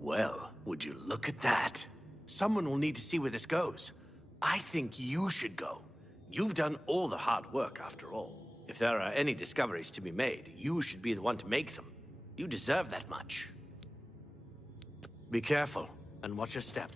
Well, would you look at that? Someone will need to see where this goes. I think you should go. You've done all the hard work, after all. If there are any discoveries to be made, you should be the one to make them. You deserve that much. Be careful, and watch your step.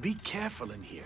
Be careful in here.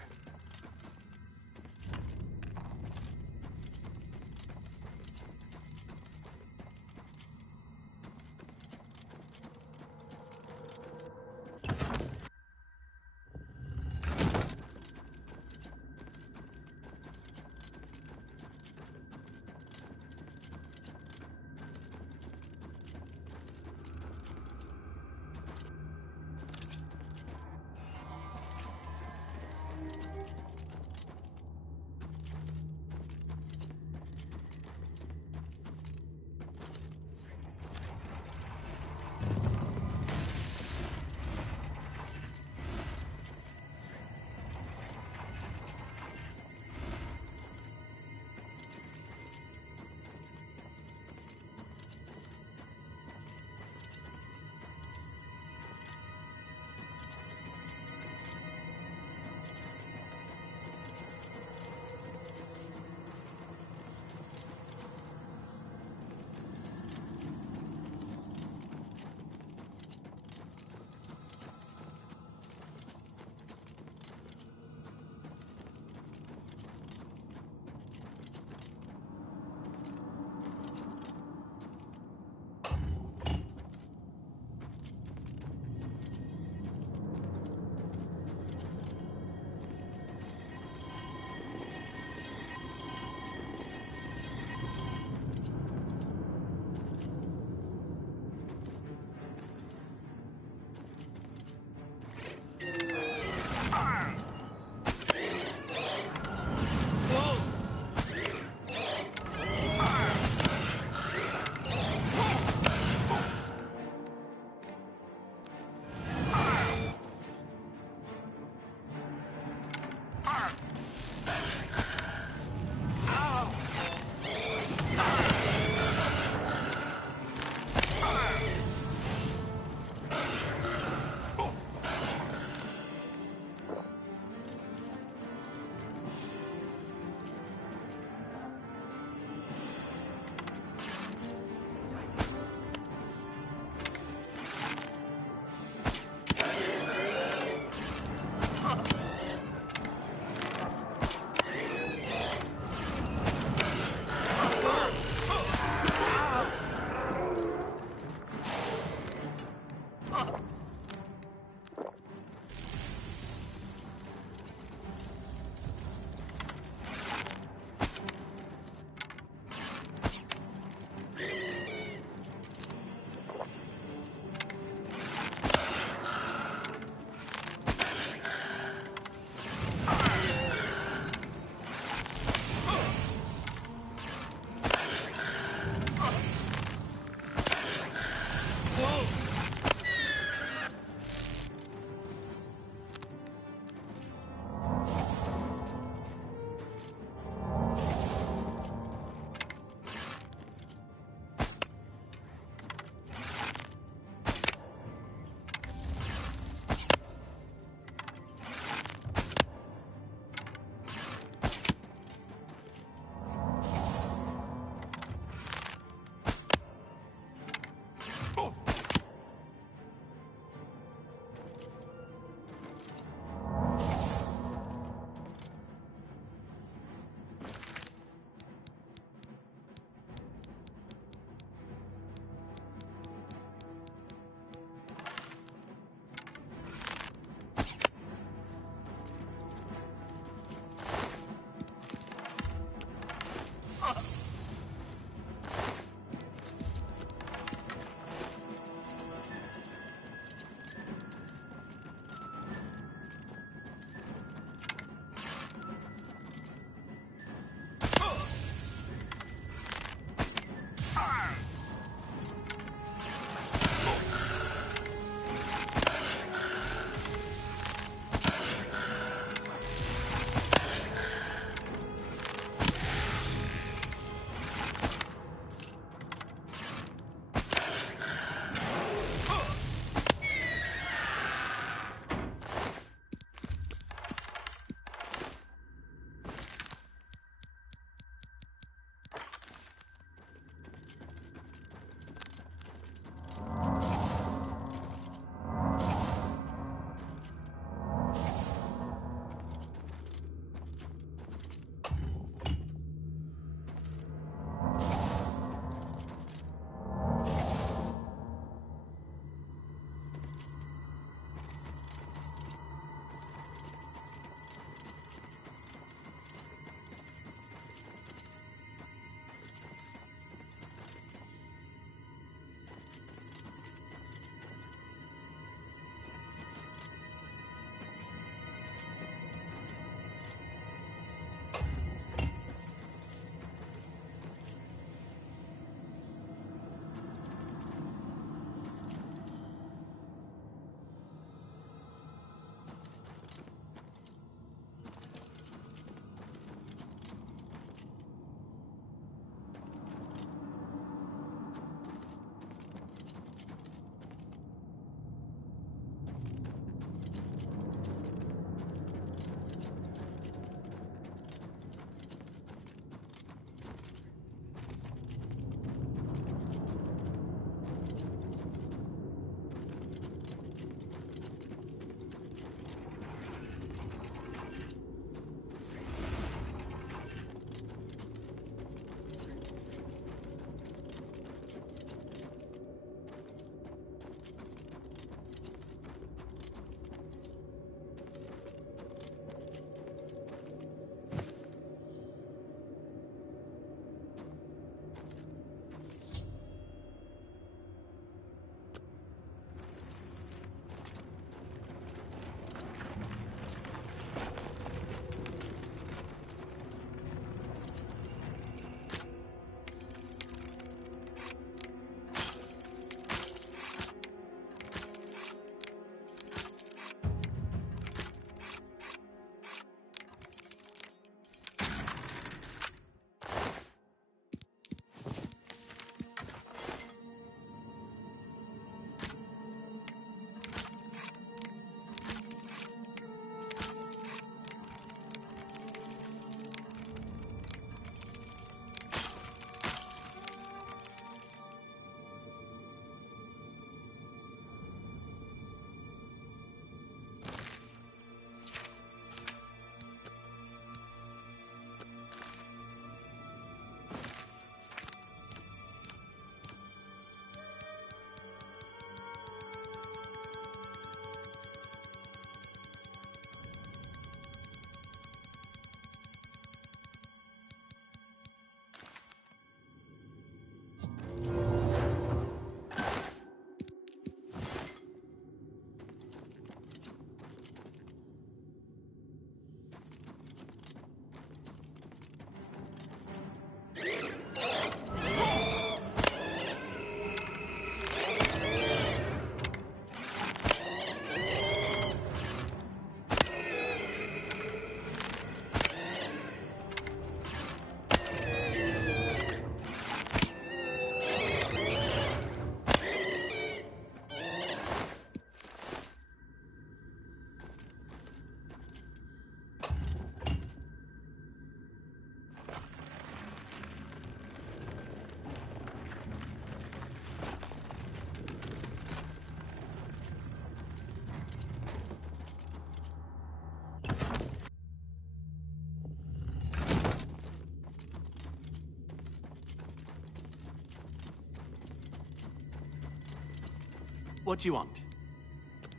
What do you want?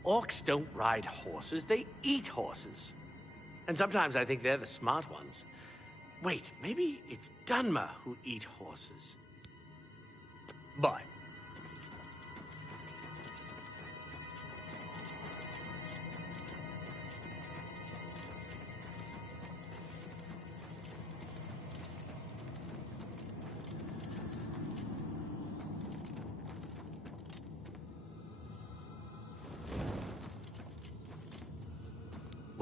Orcs don't ride horses, they eat horses. And sometimes I think they're the smart ones. Wait, maybe it's Dunmer who eat horses. Bye.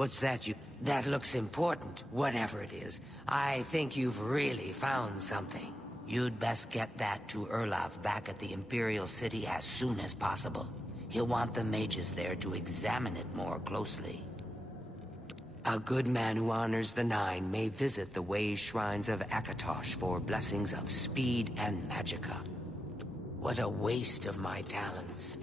What's that That looks important, whatever it is. I think you've really found something. You'd best get that to Erlaf back at the Imperial City as soon as possible. He'll want the mages there to examine it more closely. A good man who honors the Nine may visit the Way Shrines of Akatosh for blessings of speed and magicka. What a waste of my talents.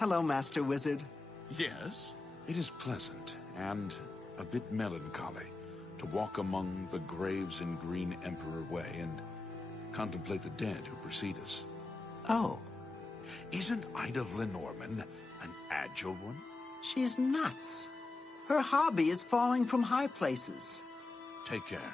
Hello, Master Wizard. Yes? It is pleasant and a bit melancholy to walk among the graves in Green Emperor Way and contemplate the dead who precede us. Oh, Isn't Ida Lenormand an agile one? she's nuts. Her hobby is falling from high places. Take care.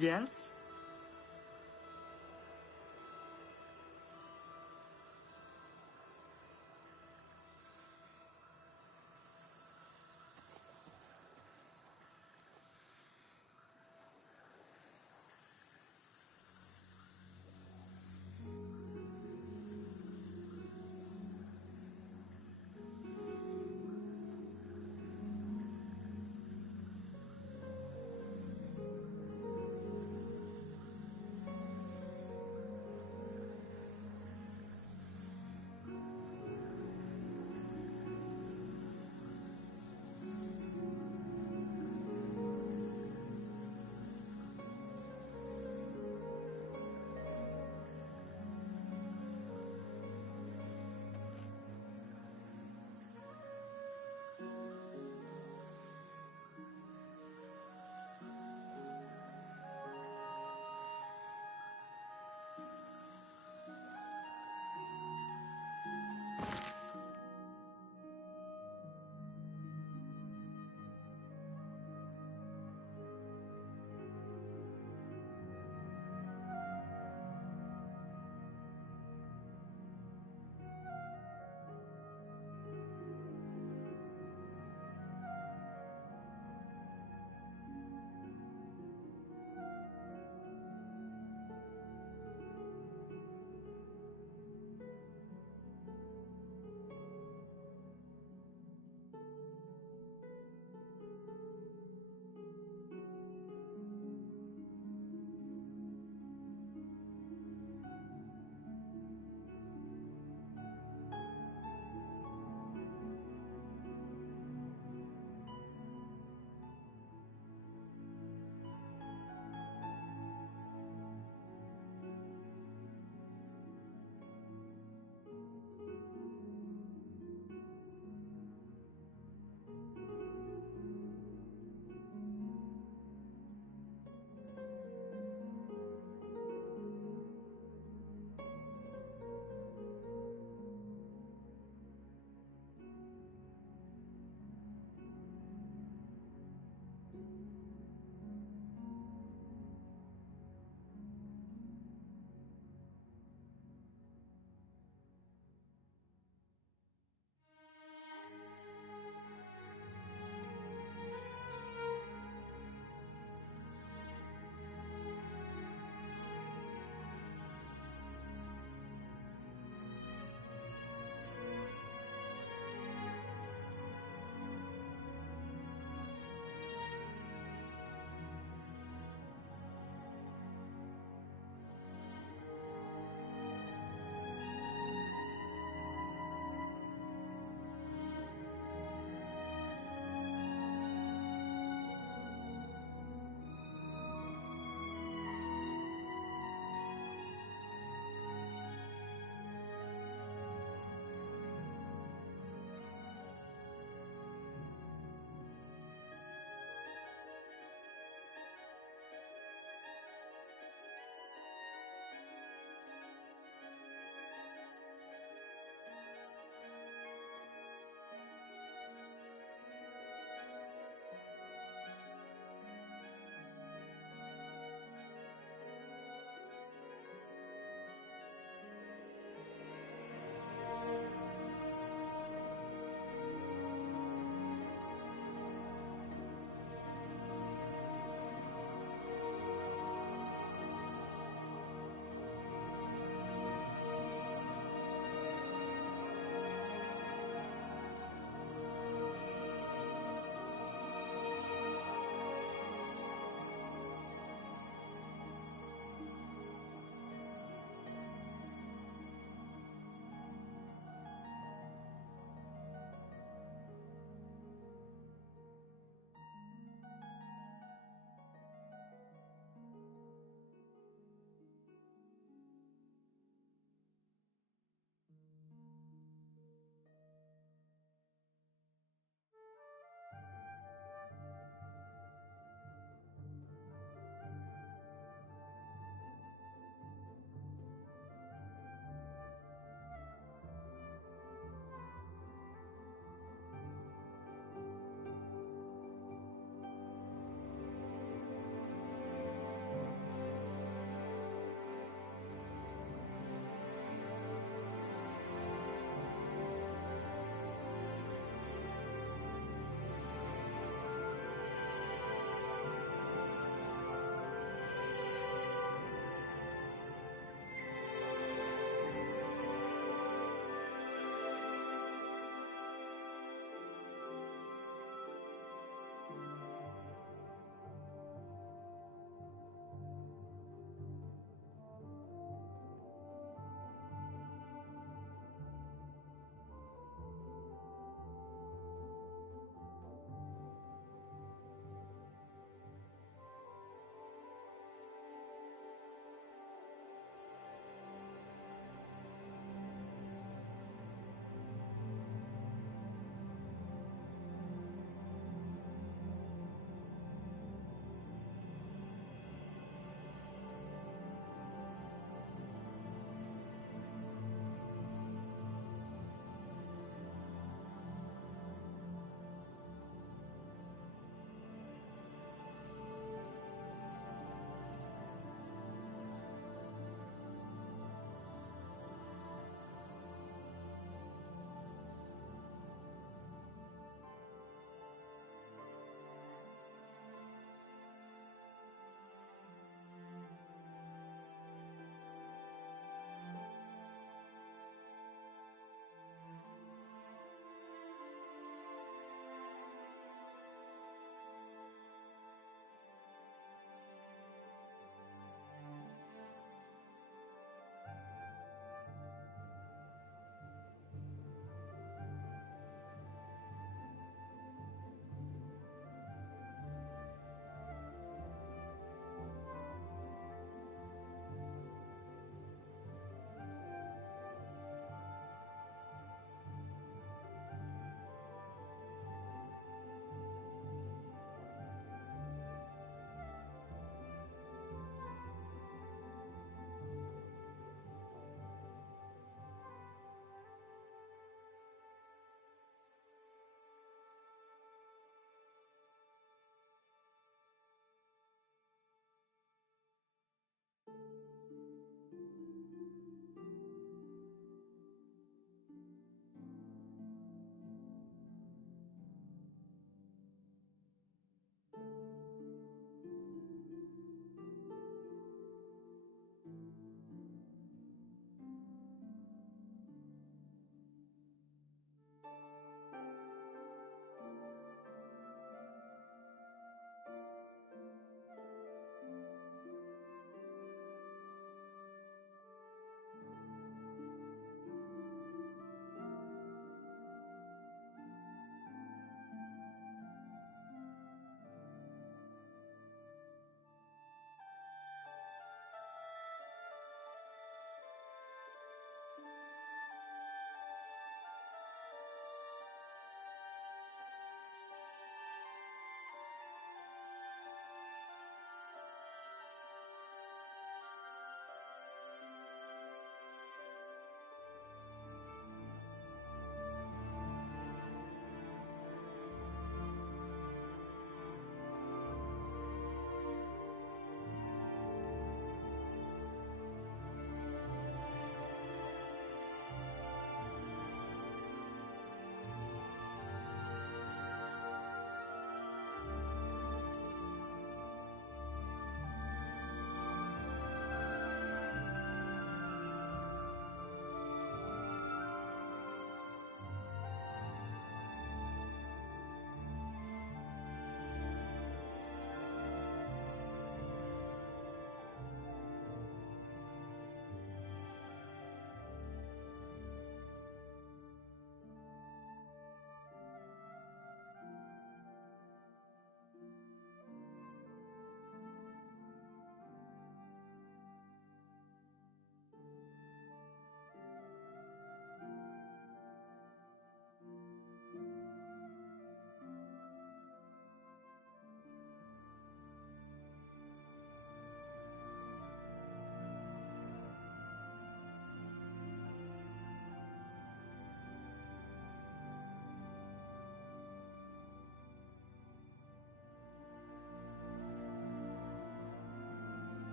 Yes?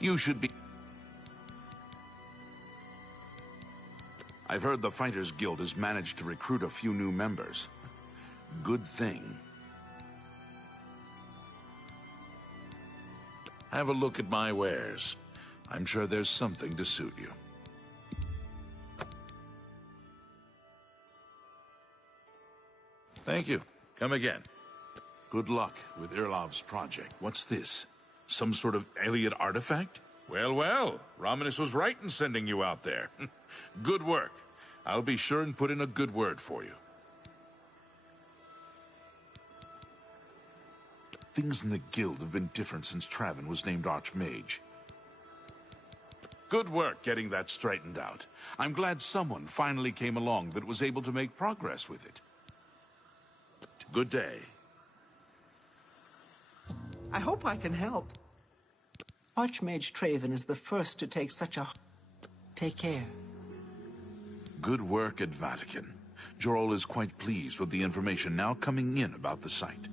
You should be... I've heard the Fighters Guild has managed to recruit a few new members. Good thing. Have a look at my wares. I'm sure there's something to suit you. Thank you. Come again. Good luck with Irlov's project. What's this? Some sort of alien artifact? Well, well, Romanus was right in sending you out there. Good work. I'll be sure and put in a good word for you. Things in the guild have been different since Traven was named Archmage. Good work getting that straightened out. I'm glad someone finally came along that was able to make progress with it. Good day. I hope I can help. Archmage Traven is the first to take such a... Take care. Good work at Vatican. Jorol is quite pleased with the information now coming in about the site.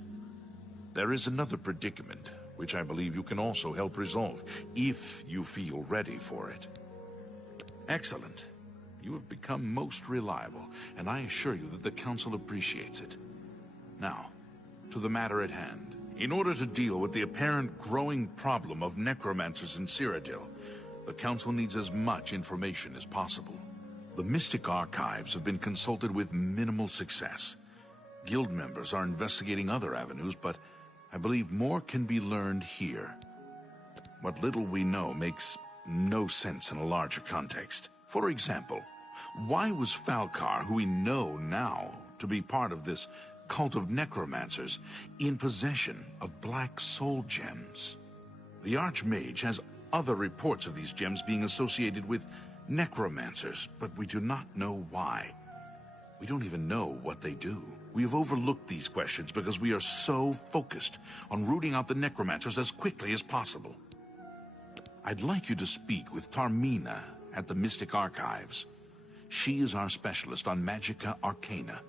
There is another predicament, which I believe you can also help resolve, if you feel ready for it. Excellent. You have become most reliable, and I assure you that the Council appreciates it. Now, to the matter at hand. In order to deal with the apparent growing problem of necromancers in Cyrodiil, the Council needs as much information as possible. The Mystic Archives have been consulted with minimal success. Guild members are investigating other avenues, but I believe more can be learned here. What little we know makes no sense in a larger context. For example, why was Falcar, who we know now to be part of this cult of necromancers, in possession of black soul gems? The Archmage has other reports of these gems being associated with necromancers, but we do not know why. We don't even know what they do. We have overlooked these questions because we are so focused on rooting out the necromancers as quickly as possible. I'd like you to speak with Tarmina at the Mystic Archives. She is our specialist on Magica Arcana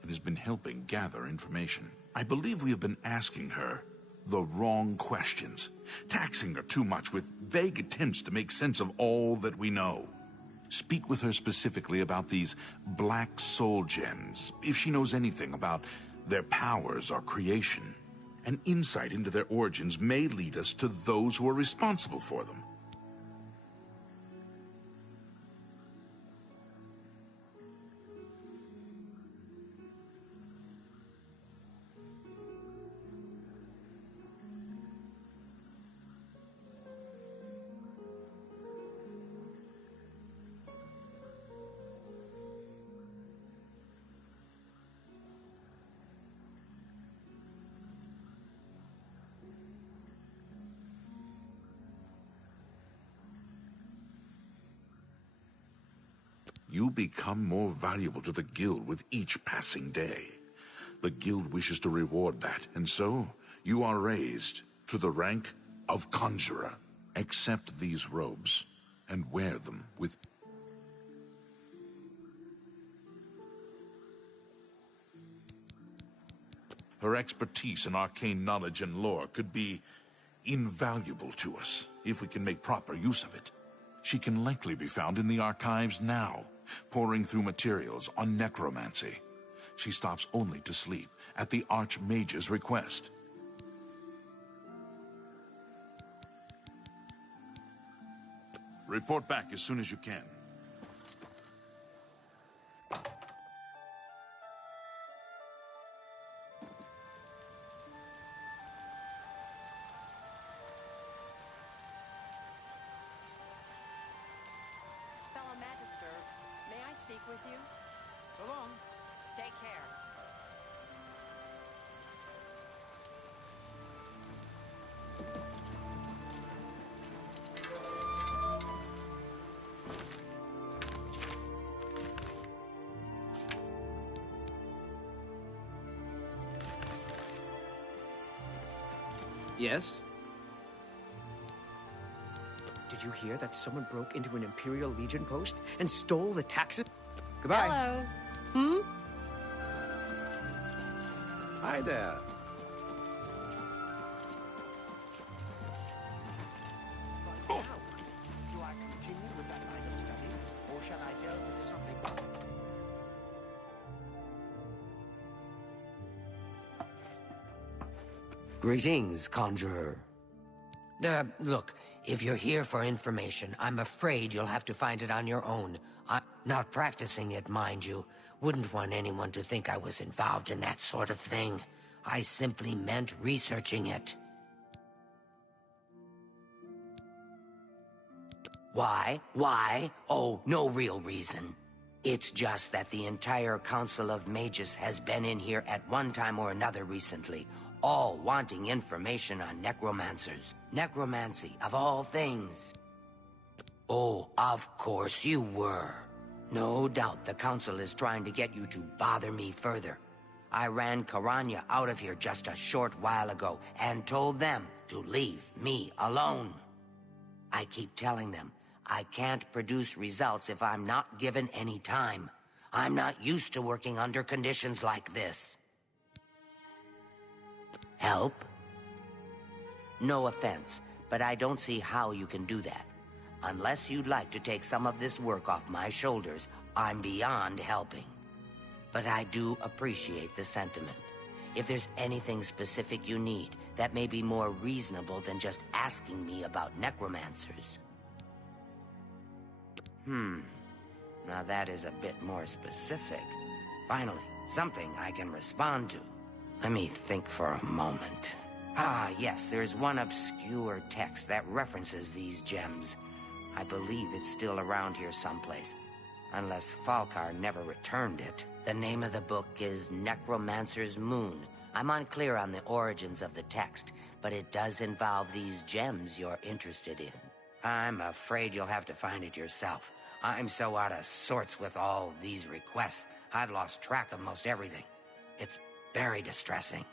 and has been helping gather information. I believe we have been asking her the wrong questions, taxing her too much with vague attempts to make sense of all that we know. Speak with her specifically about these black soul gems, if she knows anything about their powers or creation. An insight into their origins may lead us to those who are responsible for them. You become more valuable to the Guild with each passing day. The Guild wishes to reward that, and so you are raised to the rank of Conjurer. Accept these robes and wear them with... Her expertise in arcane knowledge and lore could be invaluable to us if we can make proper use of it. She can likely be found in the archives now, poring through materials on necromancy. She stops only to sleep at the Archmage's request. Report back as soon as you can. Fellow Magister, may I speak with you? So long. Take care. Yes? Did you hear that someone broke into an Imperial Legion post and stole the taxes? Goodbye. Hello. Hi there. Greetings, conjurer. Look, if you're here for information, I'm afraid you'll have to find it on your own. I'm not practicing it, mind you. Wouldn't want anyone to think I was involved in that sort of thing. I simply meant researching it. Why? Why? Oh, no real reason. It's just that the entire Council of Mages has been in here at one time or another recently, all wanting information on necromancers. Necromancy, of all things. Oh, of course you were. No doubt the Council is trying to get you to bother me further. I ran Karanya out of here just a short while ago and told them to leave me alone. I keep telling them I can't produce results if I'm not given any time. I'm not used to working under conditions like this. Help? No offense, but I don't see how you can do that. Unless you'd like to take some of this work off my shoulders, I'm beyond helping. But I do appreciate the sentiment. If there's anything specific you need, that may be more reasonable than just asking me about necromancers. Now that is a bit more specific. Finally, something I can respond to. Let me think for a moment. Ah, yes, there's one obscure text that references these gems. I believe it's still around here someplace, unless Falkar never returned it. The name of the book is Necromancer's Moon. I'm unclear on the origins of the text, but it does involve these gems you're interested in. I'm afraid you'll have to find it yourself. I'm so out of sorts with all these requests, I've lost track of most everything. It's very distressing.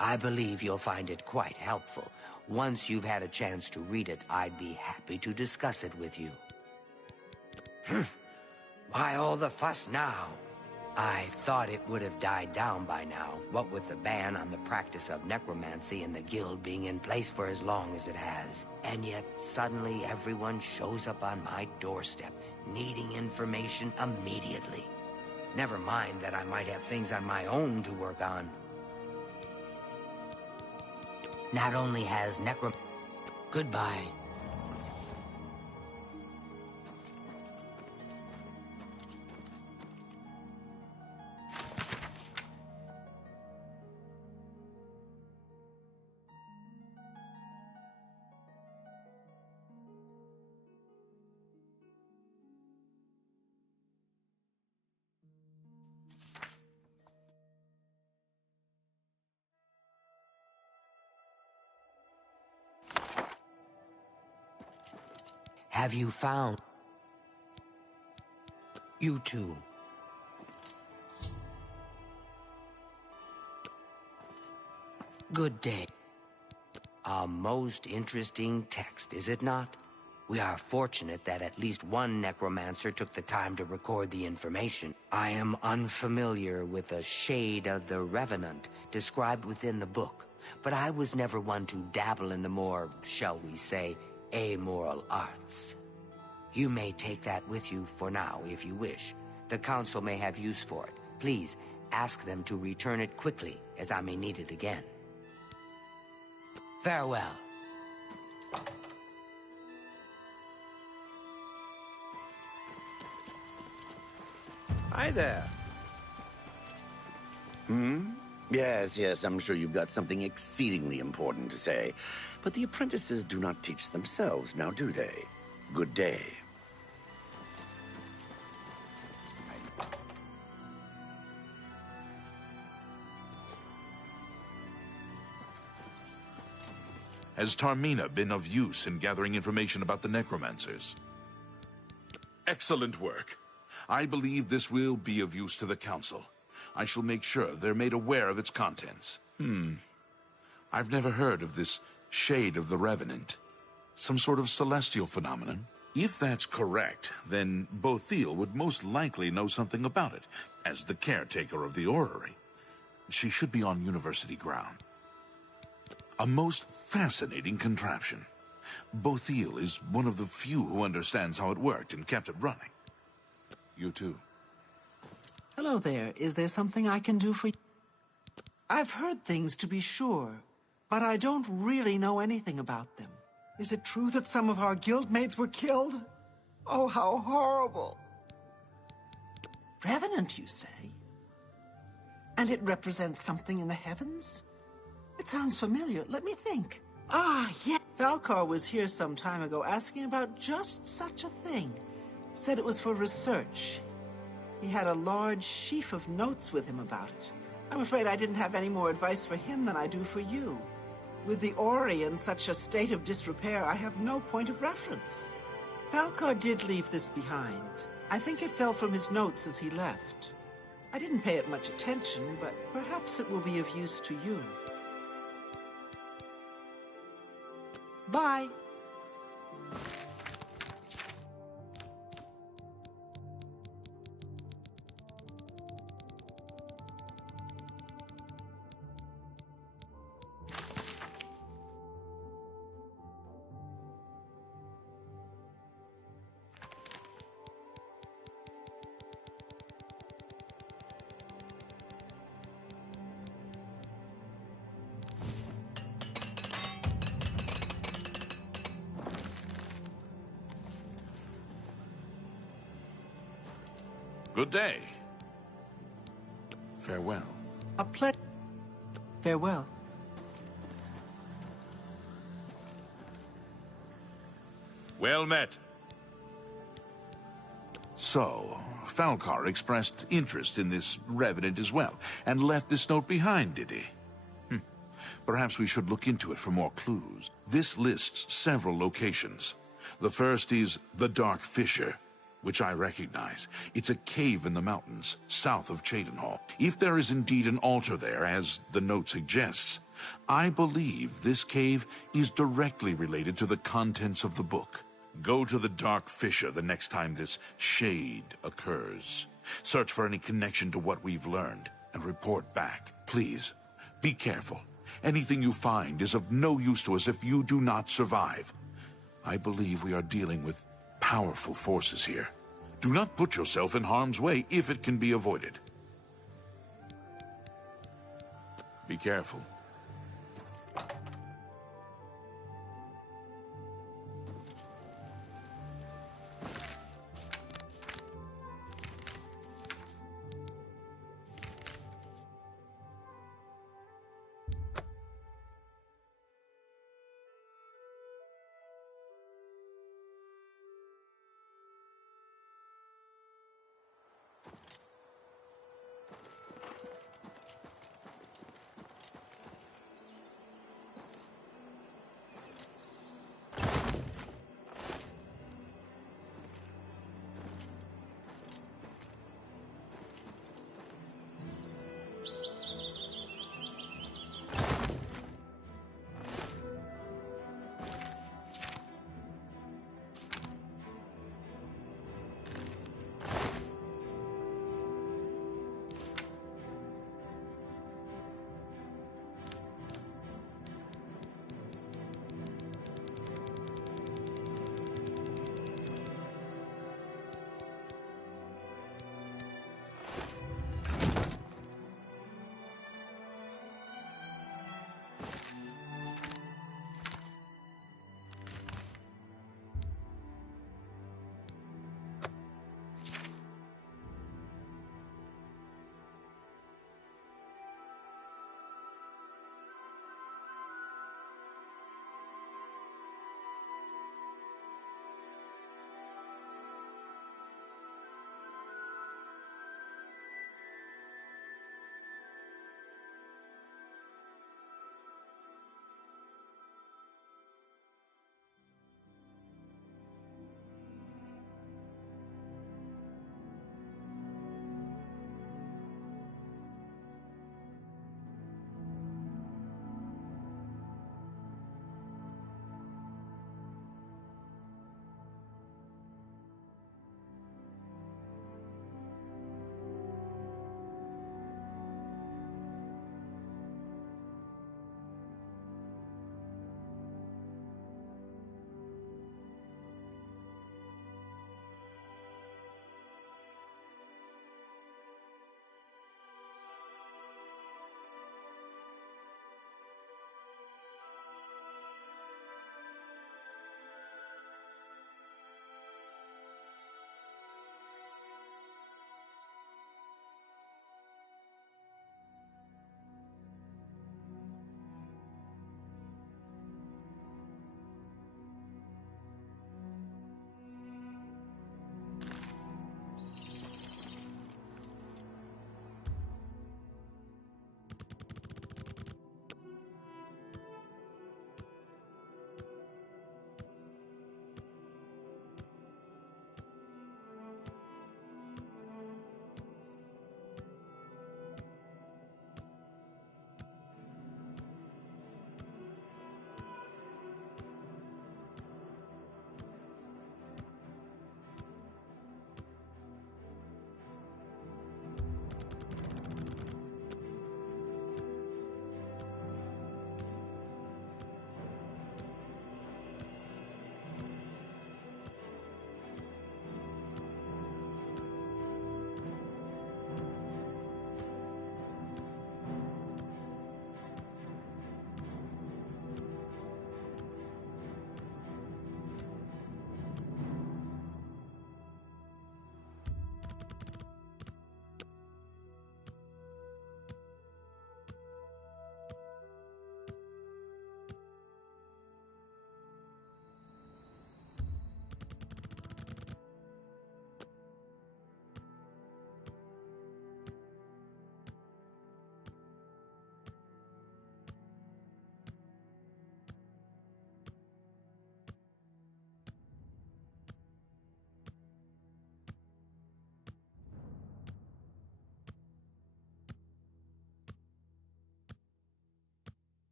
I believe you'll find it quite helpful. Once you've had a chance to read it, I'd be happy to discuss it with you. Why all the fuss now? I thought it would have died down by now, what with the ban on the practice of necromancy and the guild being in place for as long as it has. And yet, suddenly everyone shows up on my doorstep, needing information immediately. Never mind that I might have things on my own to work on. Not only has Goodbye. Have you found... You too. Good day. A most interesting text, is it not? We are fortunate that at least one necromancer took the time to record the information. I am unfamiliar with the shade of the revenant described within the book, but I was never one to dabble in the more, shall we say, amoral arts. You may take that with you for now, if you wish. The council may have use for it. Please, ask them to return it quickly, as I may need it again. Farewell. Hi there. Yes, I'm sure you've got something exceedingly important to say. But the apprentices do not teach themselves, now do they? Good day. Has Tarmina been of use in gathering information about the necromancers? Excellent work. I believe this will be of use to the Council. I shall make sure they're made aware of its contents. I've never heard of this shade of the Revenant. Some sort of celestial phenomenon? If that's correct, then Bothil would most likely know something about it, as the caretaker of the orrery. She should be on university ground. A most fascinating contraption. Bothil is one of the few who understands how it worked and kept it running. You too. Hello there. Is there something I can do for you? I've heard things, to be sure, but I don't really know anything about them. Is it true that some of our guildmates were killed? Oh, how horrible. Revenant, you say? And it represents something in the heavens? It sounds familiar. Let me think. Ah, yeah. Falcar was here some time ago asking about just such a thing. Said it was for research. He had a large sheaf of notes with him about it. I'm afraid I didn't have any more advice for him than I do for you. With the Ori in such a state of disrepair, I have no point of reference. Falcar did leave this behind. I think it fell from his notes as he left. I didn't pay it much attention, but perhaps it will be of use to you. Bye. Good day. Farewell. A pleasure. Farewell. Well met. So, Falcar expressed interest in this revenant as well, and left this note behind, did he? Perhaps we should look into it for more clues. This lists several locations. The first is the Dark Fissure, which I recognize. It's a cave in the mountains, south of Cheydinhal. If there is indeed an altar there, as the note suggests, I believe this cave is directly related to the contents of the book. Go to the Dark Fissure the next time this shade occurs. Search for any connection to what we've learned, and report back. Please, be careful. Anything you find is of no use to us if you do not survive. I believe we are dealing with powerful forces here. Do not put yourself in harm's way if it can be avoided. Be careful.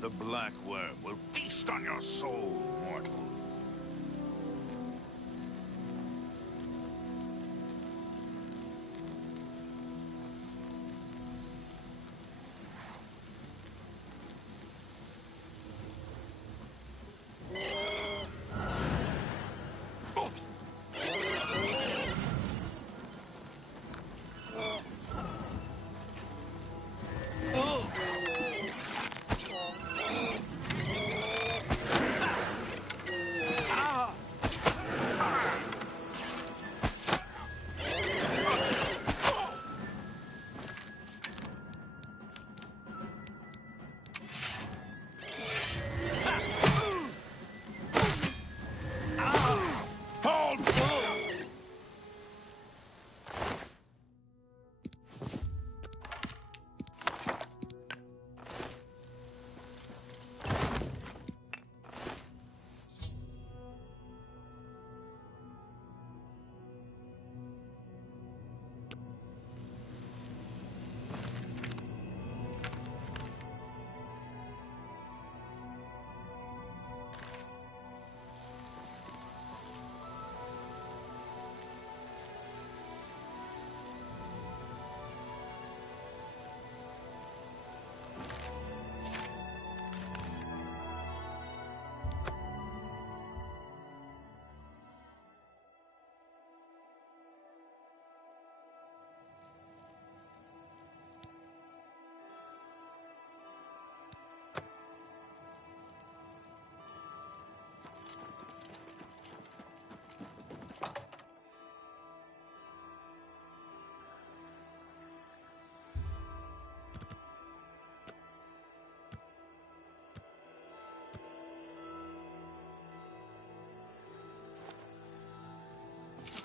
The black worm will feast on your soul, mortal.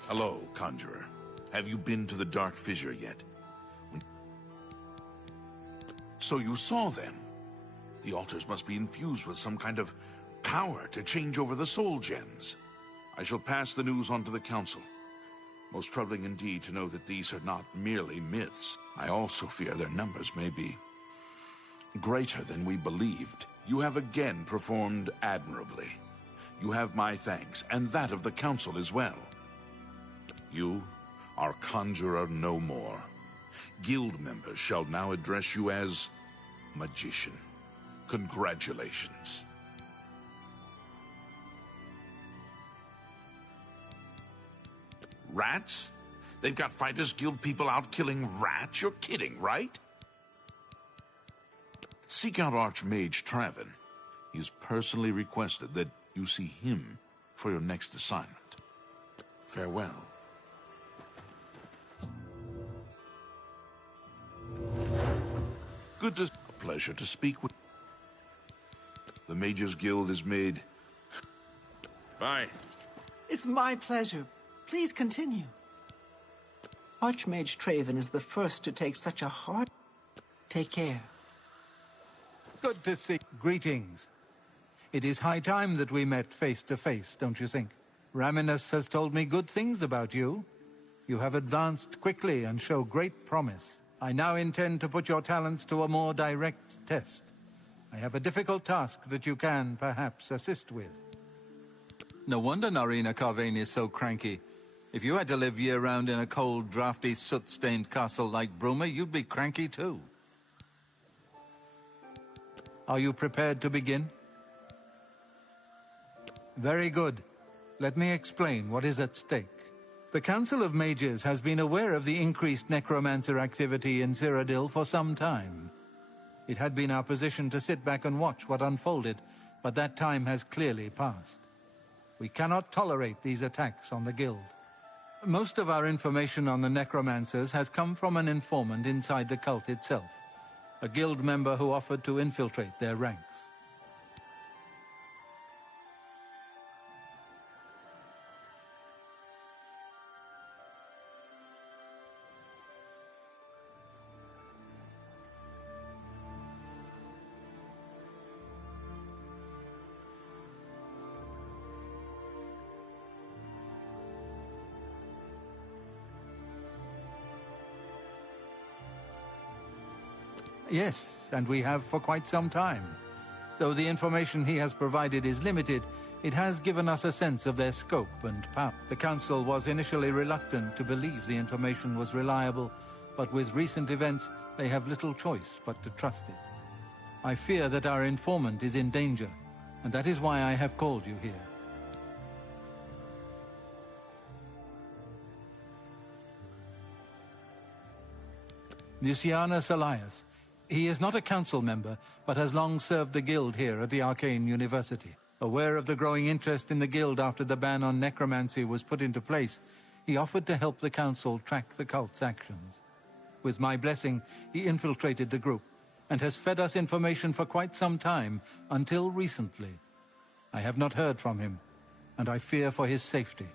Hello, Conjurer. Have you been to the Dark Fissure yet? So you saw them. The altars must be infused with some kind of power to change over the soul gems. I shall pass the news on to the Council. Most troubling indeed to know that these are not merely myths. I also fear their numbers may be greater than we believed. You have again performed admirably. You have my thanks, and that of the Council as well. You are Conjurer no more. Guild members shall now address you as Magician. Congratulations. Rats? They've got Fighters Guild people out killing rats? You're kidding, right? Seek out Archmage Traven. He's personally requested that you see him for your next assignment. Farewell. A pleasure to speak with. The Mages Guild is made. Bye. It's my pleasure. Please continue. Archmage Traven is the first to take such a hard... Take care. Good to see. Greetings. It is high time that we met face to face, don't you think? Raminus has told me good things about you. You have advanced quickly and show great promise. I now intend to put your talents to a more direct test. I have a difficult task that you can, perhaps, assist with. No wonder Narina Carvane is so cranky. If you had to live year-round in a cold, drafty, soot-stained castle like Bruma, you'd be cranky too. Are you prepared to begin? Very good. Let me explain what is at stake. The Council of Mages has been aware of the increased necromancer activity in Cyrodiil for some time. It had been our position to sit back and watch what unfolded, but that time has clearly passed. We cannot tolerate these attacks on the Guild. Most of our information on the necromancers has come from an informant inside the cult itself, a Guild member who offered to infiltrate their ranks. Yes, and we have for quite some time. Though the information he has provided is limited, it has given us a sense of their scope and power. The Council was initially reluctant to believe the information was reliable, but with recent events, they have little choice but to trust it. I fear that our informant is in danger, and that is why I have called you here. Lucianus Elias. He is not a council member, but has long served the guild here at the Arcane University. Aware of the growing interest in the guild after the ban on necromancy was put into place, he offered to help the council track the cult's actions. With my blessing, he infiltrated the group, and has fed us information for quite some time, until recently. I have not heard from him, and I fear for his safety.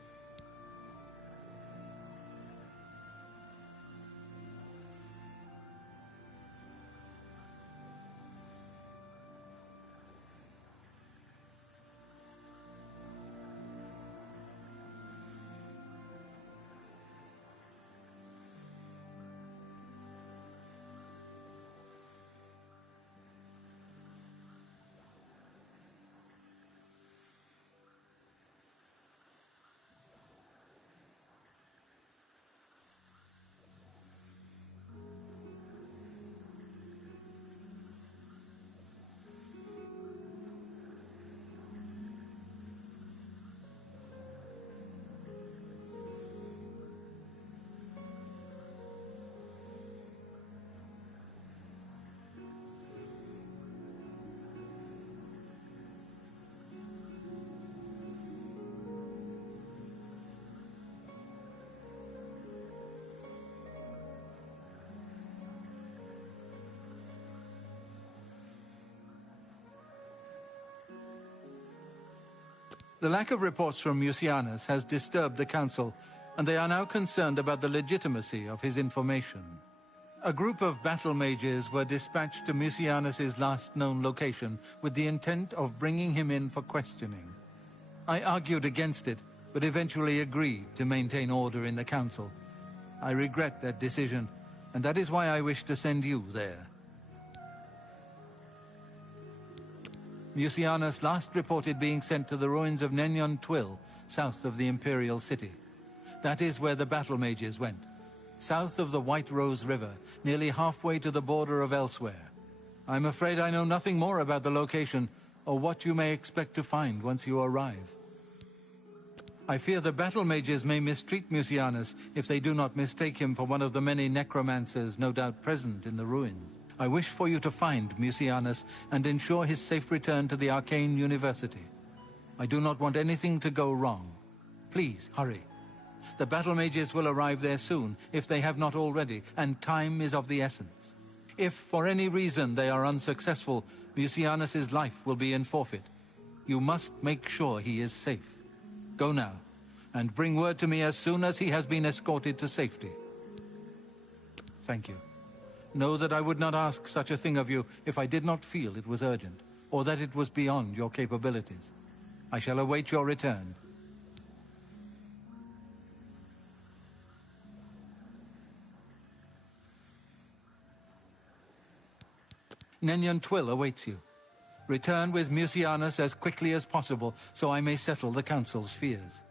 The lack of reports from Mucianus has disturbed the Council, and they are now concerned about the legitimacy of his information. A group of battle mages were dispatched to Mucianus's last known location with the intent of bringing him in for questioning. I argued against it, but eventually agreed to maintain order in the Council. I regret that decision, and that is why I wish to send you there. Mucianus last reported being sent to the ruins of Nenyon Twill, south of the Imperial City. That is where the battle mages went, south of the White Rose River, nearly halfway to the border of elsewhere. I'm afraid I know nothing more about the location, or what you may expect to find once you arrive. I fear the battle mages may mistreat Mucianus if they do not mistake him for one of the many necromancers no doubt present in the ruins. I wish for you to find Mucianus and ensure his safe return to the Arcane University. I do not want anything to go wrong. Please, hurry. The battle mages will arrive there soon, if they have not already, and time is of the essence. If, for any reason, they are unsuccessful, Mucianus's life will be in forfeit. You must make sure he is safe. Go now, and bring word to me as soon as he has been escorted to safety. Thank you. Know that I would not ask such a thing of you if I did not feel it was urgent, or that it was beyond your capabilities. I shall await your return. Nenyon Twill awaits you. Return with Mucianus as quickly as possible, so I may settle the Council's fears.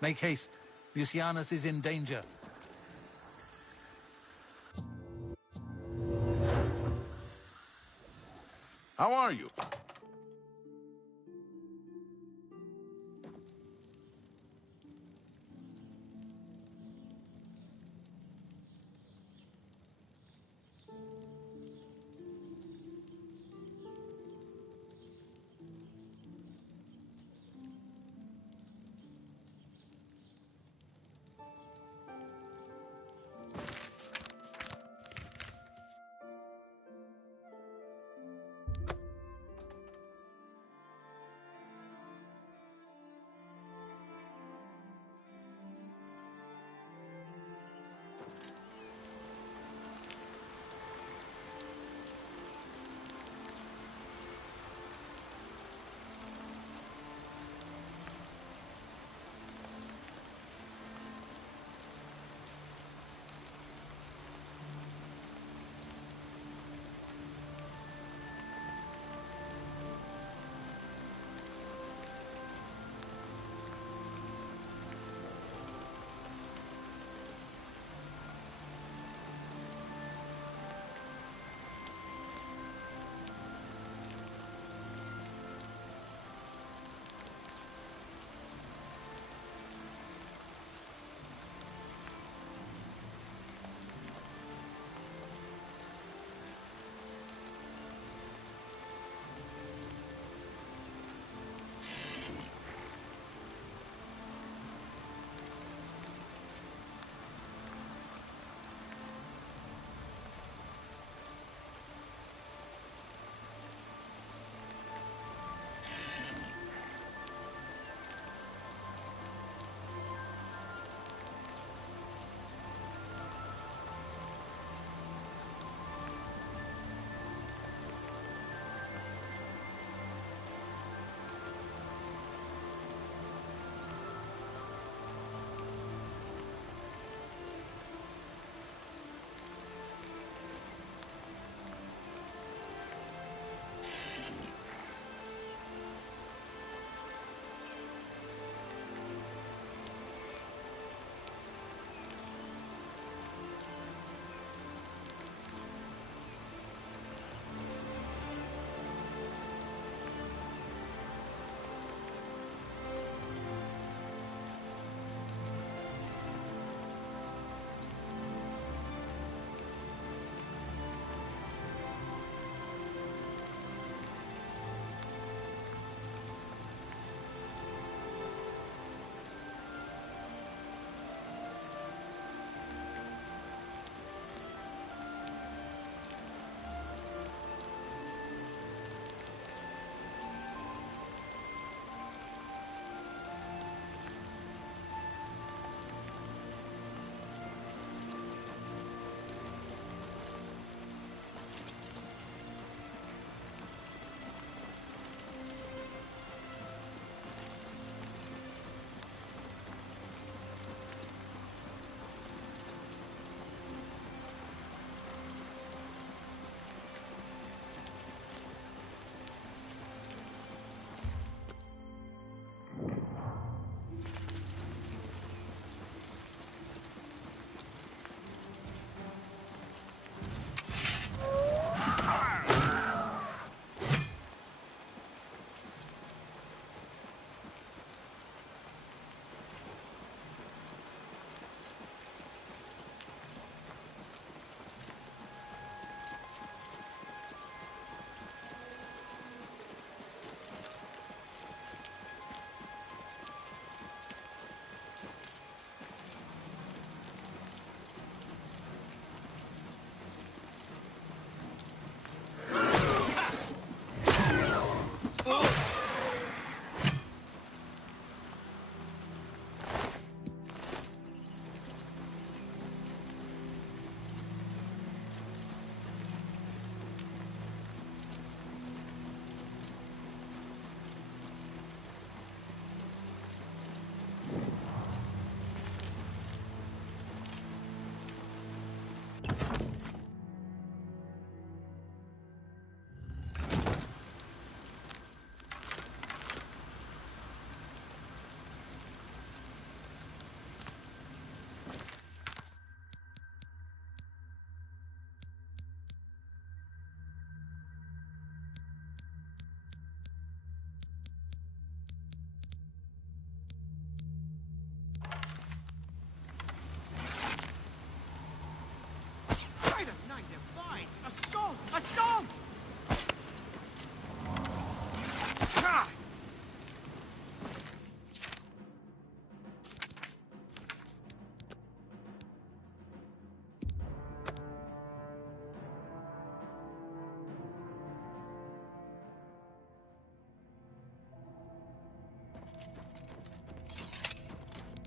Make haste. Lucianus is in danger. How are you?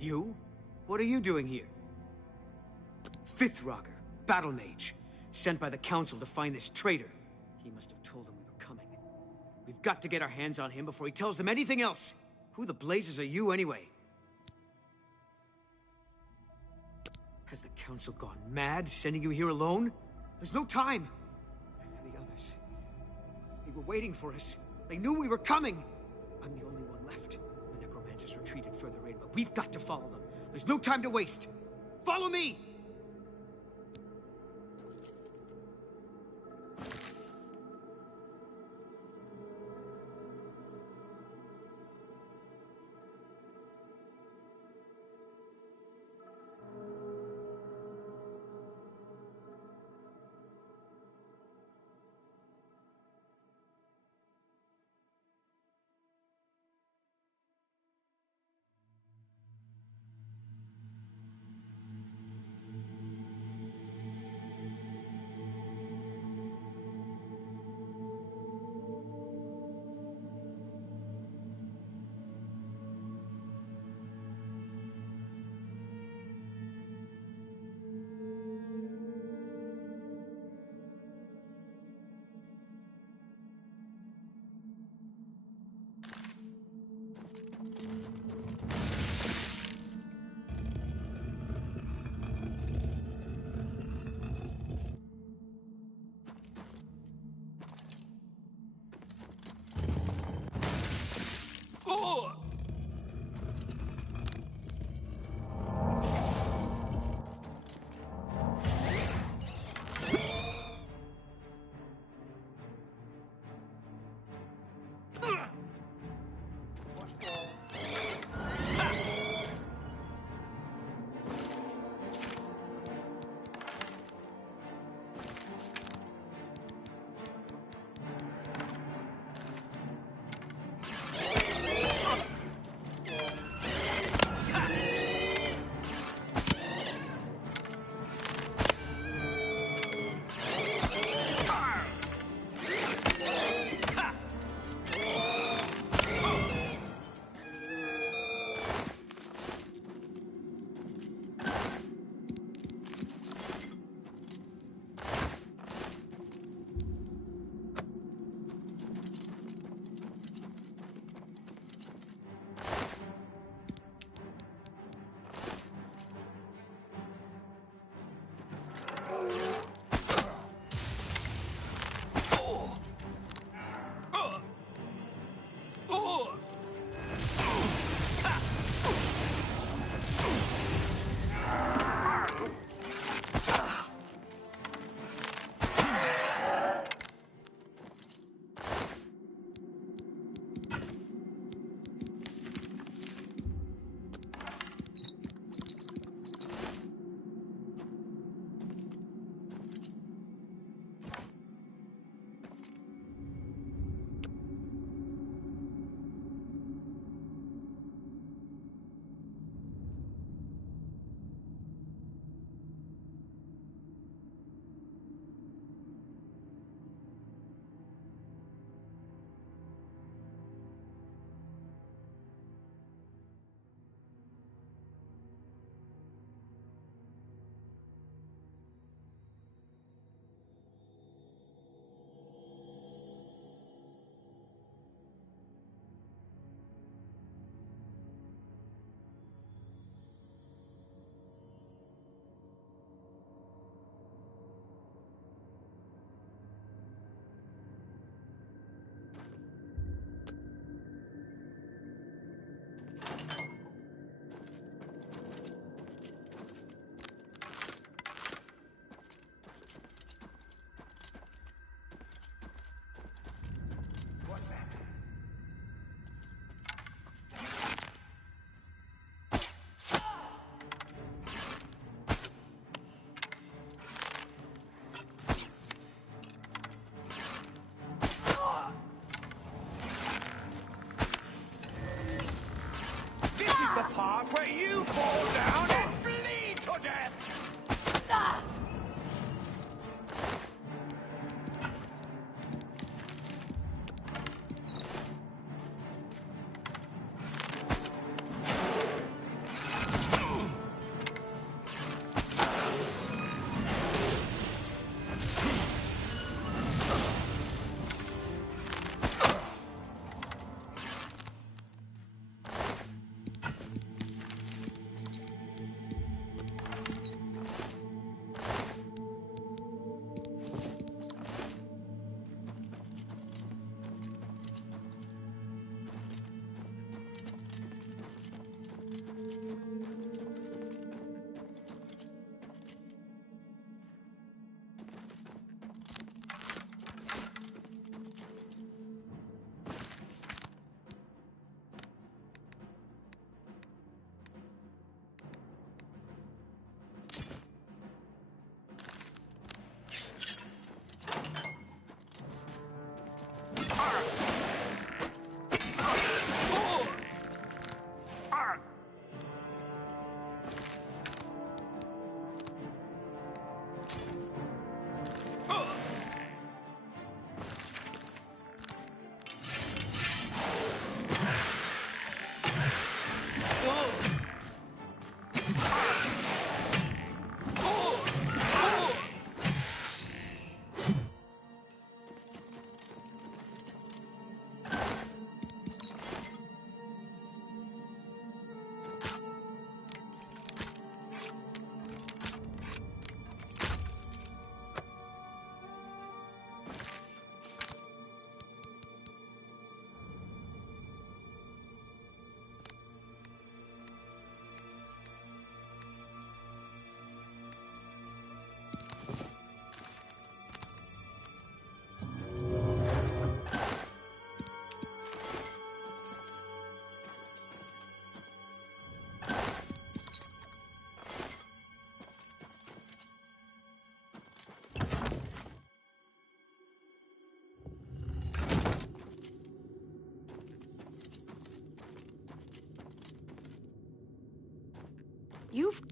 You? What are you doing here? Fifth Rocker, battle mage, sent by the Council to find this traitor. He must have told them we were coming. We've got to get our hands on him before he tells them anything else. Who the blazes are you, anyway? Has the Council gone mad, sending you here alone? There's no time. The others, they were waiting for us. They knew we were coming. I'm the only one left. The necromancers retreated further in, but we've got to follow them. There's no time to waste. Follow me!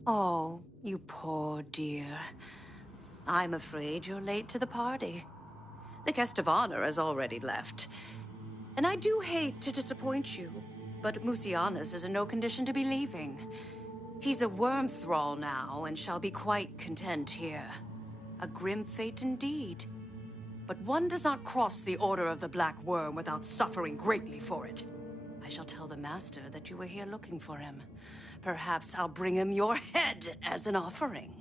Oh, you poor dear. I'm afraid you're late to the party. The guest of honor has already left. And I do hate to disappoint you, but Musianus is in no condition to be leaving. He's a worm thrall now, and shall be quite content here. A grim fate indeed. But one does not cross the Order of the Black Worm without suffering greatly for it. I shall tell the Master that you were here looking for him. Perhaps I'll bring him your head as an offering.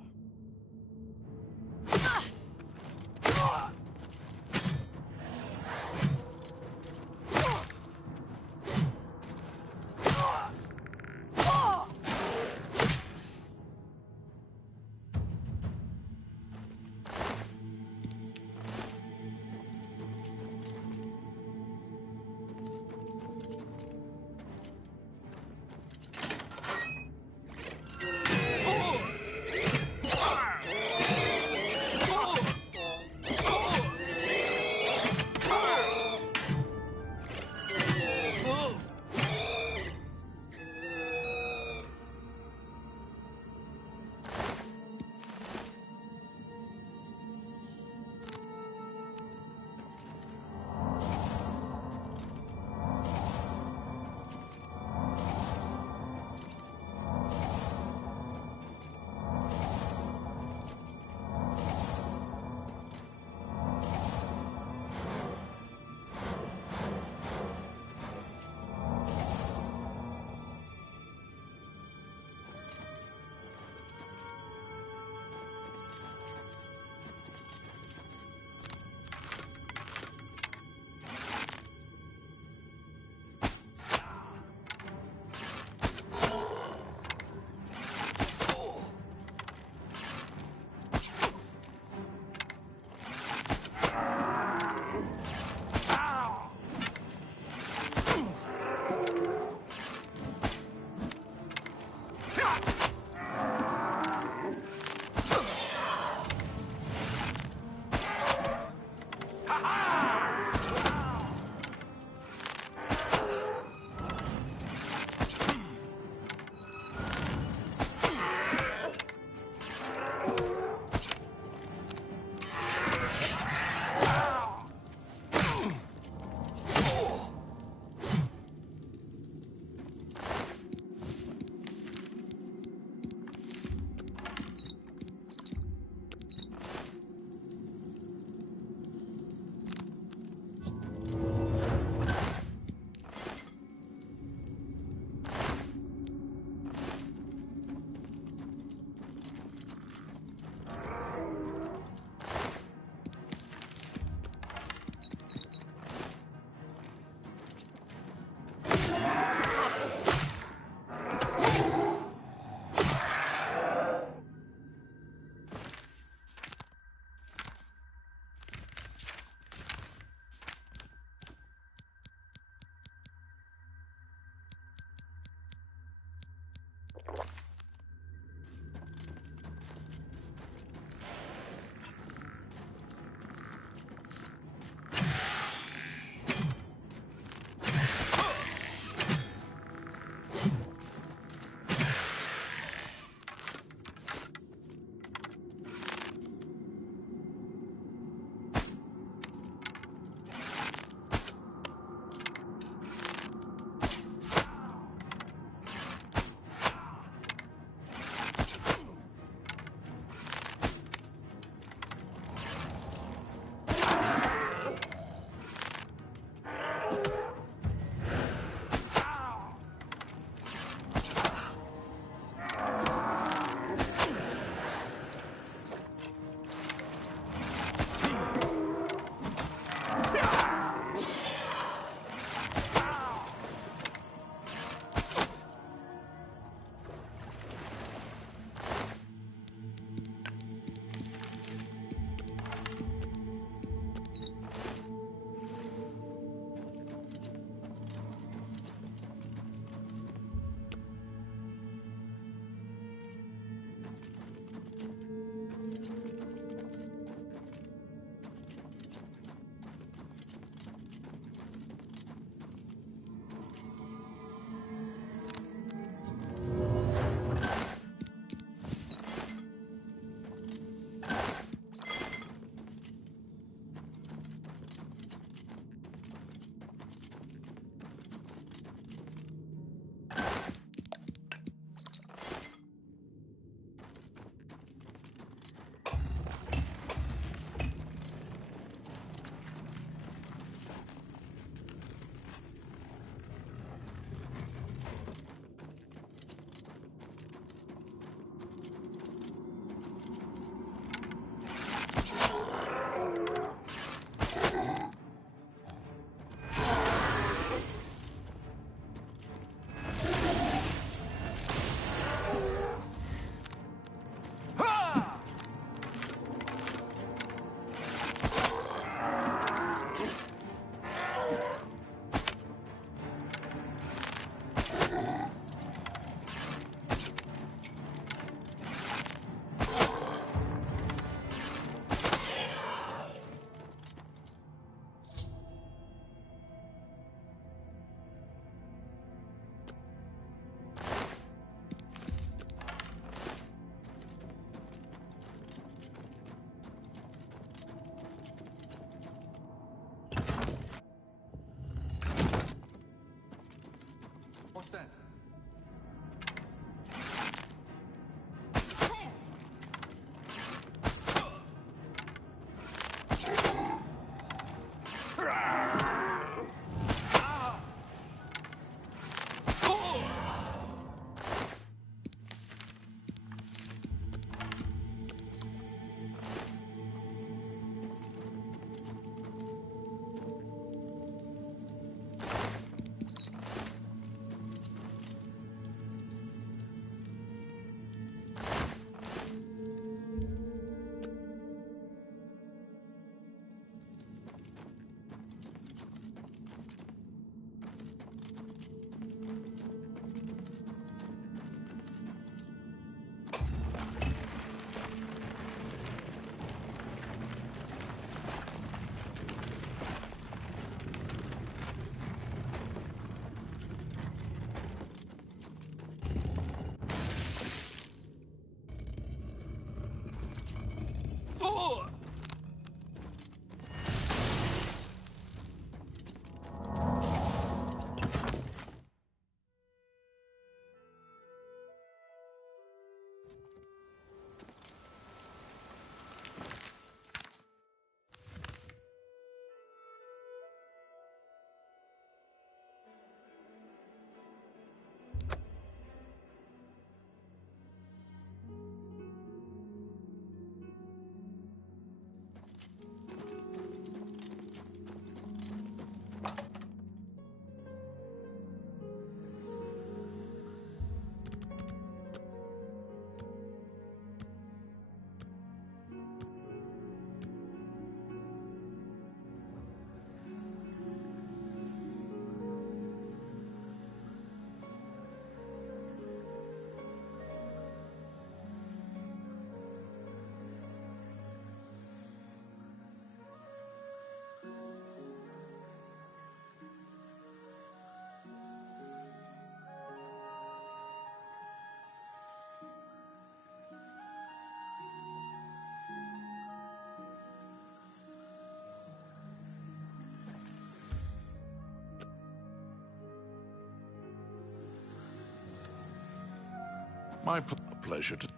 A pleasure to...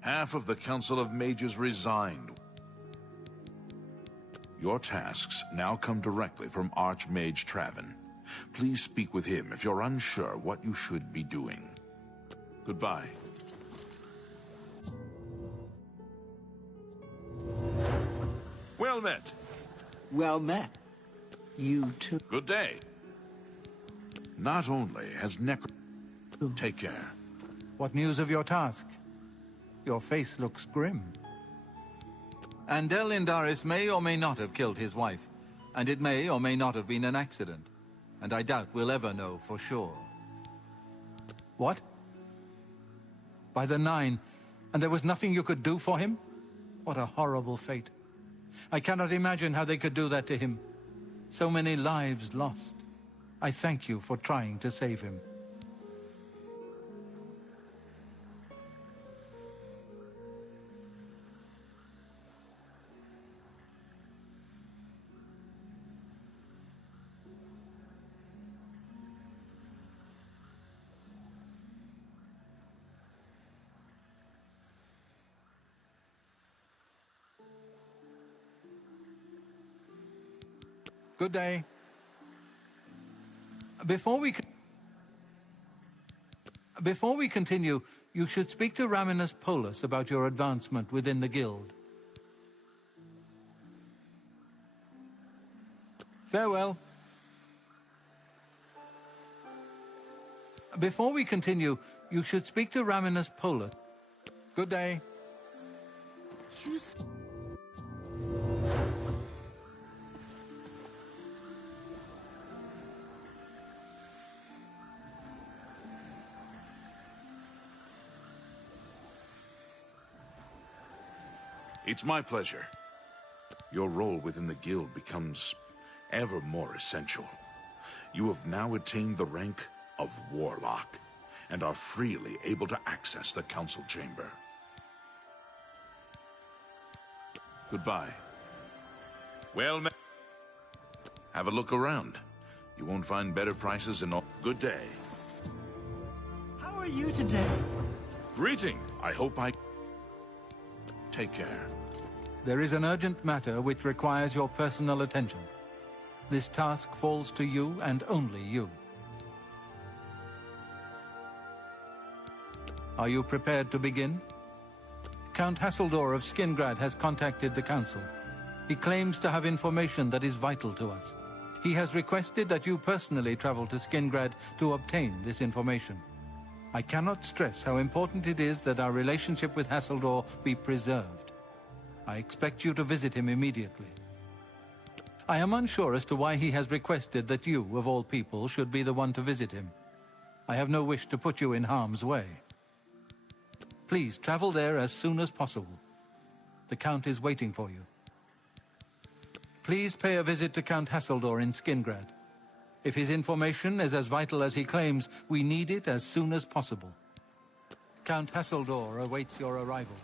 Half of the Council of Mages resigned. Your tasks now come directly from Archmage Traven. Please speak with him if you're unsure what you should be doing. Goodbye. Well met. Well met. You too. Good day. Not only has Necro... Take care. What news of your task? Your face looks grim. Andel Indaris may or may not have killed his wife, and it may or may not have been an accident. And I doubt we'll ever know for sure. What? By the Nine, and there was nothing you could do for him? What a horrible fate. I cannot imagine how they could do that to him. So many lives lost. I thank you for trying to save him. Good day. Before we continue, you should speak to Raminus Polus about your advancement within the guild. Farewell. Before we continue, you should speak to Raminus Polus. Good day. It's my pleasure. Your role within the guild becomes ever more essential. You have now attained the rank of Warlock, and are freely able to access the council chamber. Goodbye. Well met. Have a look around. You won't find better prices in all... Good day. How are you today? Greeting. I hope I... Take care. There is an urgent matter which requires your personal attention. This task falls to you and only you. Are you prepared to begin? Count Hasseldor of Skingrad has contacted the Council. He claims to have information that is vital to us. He has requested that you personally travel to Skingrad to obtain this information. I cannot stress how important it is that our relationship with Hasseldor be preserved. I expect you to visit him immediately. I am unsure as to why he has requested that you, of all people, should be the one to visit him. I have no wish to put you in harm's way. Please travel there as soon as possible. The Count is waiting for you. Please pay a visit to Count Hasseldor in Skingrad. If his information is as vital as he claims, we need it as soon as possible. Count Hasseldor awaits your arrival.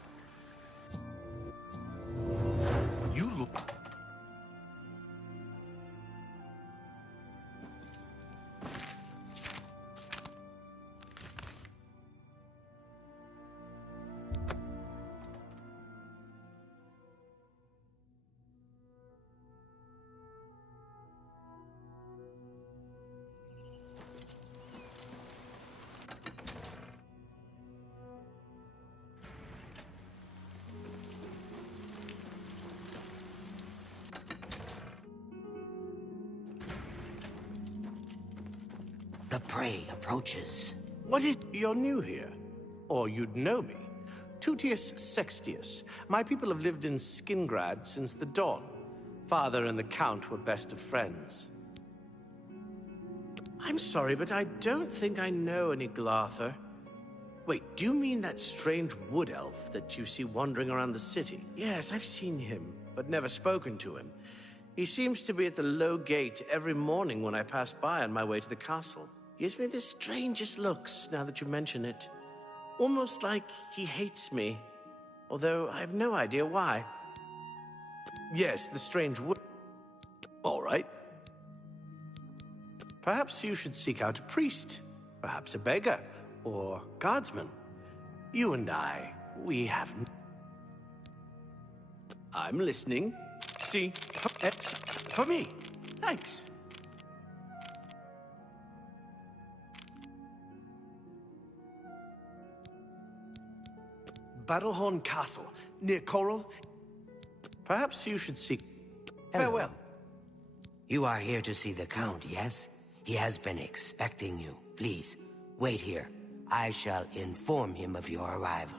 The prey approaches. What is... You're new here. Or you'd know me. Tutius Sextius. My people have lived in Skingrad since the dawn. Father and the Count were best of friends. I'm sorry, but I don't think I know any Glarther. Wait, do you mean that strange wood elf that you see wandering around the city? Yes, I've seen him, but never spoken to him. He seems to be at the low gate every morning when I pass by on my way to the castle. Gives me the strangest looks, now that you mention it. Almost like he hates me, although I have no idea why. Yes, the strange wood. All right. Perhaps you should seek out a priest, perhaps a beggar, or guardsman. You and I, we have... I'm listening. See, for me. Thanks. Battlehorn Castle, near Coral. Perhaps you should seek... Hello. Farewell. You are here to see the Count, yes? He has been expecting you. Please, wait here. I shall inform him of your arrival.